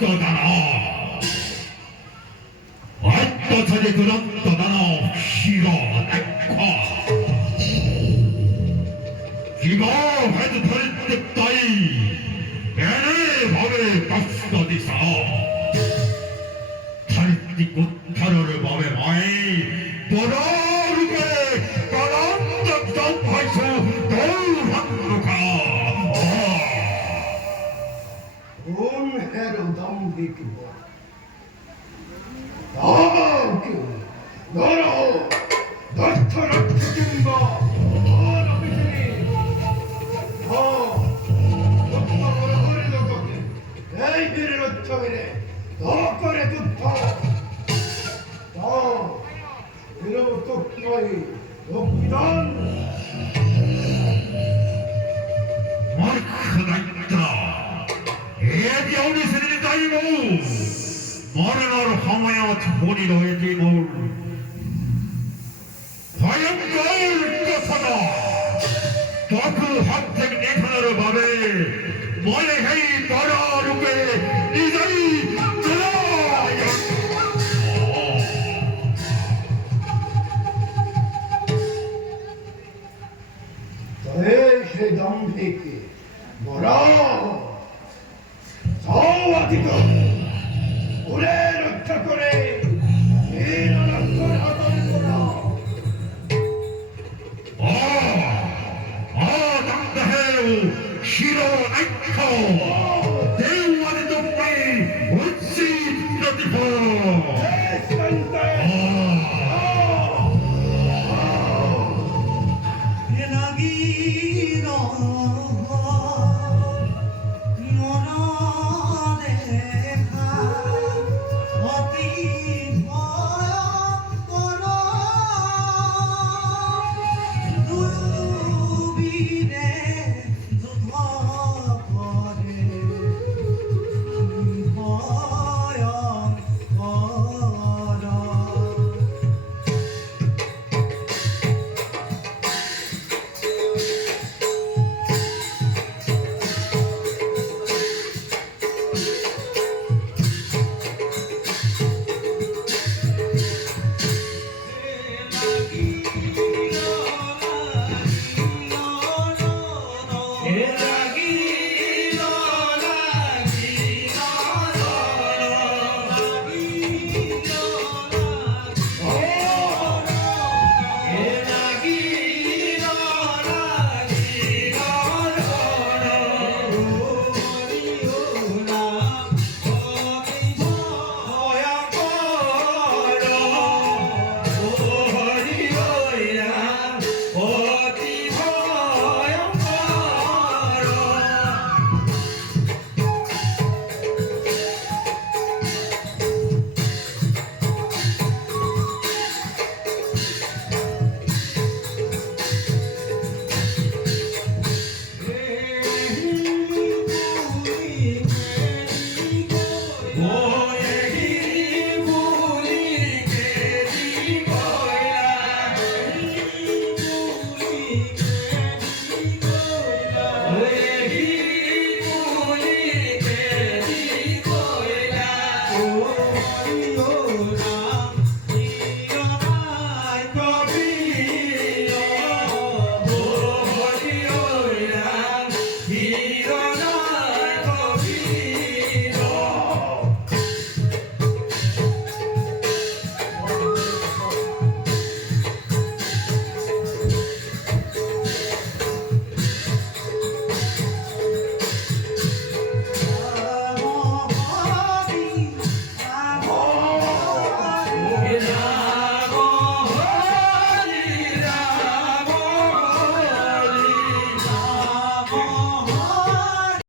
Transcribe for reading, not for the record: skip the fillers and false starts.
দানব অত্যাচারী দুরন্ত দানব শিরোনাক্ষ জীবভেদ পরিত্যক্তাই এনে ভাবে কষ্ট দিছ ধরিত্রিক উদ্ধারের ভাবে ভয়ে পররূপে কালান্তক হইছ দৌর্ভাগ্যকা কোন হেরো দাম্ভিক তাকে ধরো দর্থ রক্ষ কিংবা এই বীরের উচ্চবীরে করে যুদ্ধ বিধান মরণের সময়ত মনি রয়েছে মোর ভয়ঙ্কর কথা তখন হাত থেকে নেখানোর ভাবে বলে হেই বড় রূপে নিজেই সে দাম্ভিক বড় সৌবাধিত ওরে রক্ষা করে শিরোনাক্ষ দেওয়ালে তুমি উচিত প্রতিফল Yeah.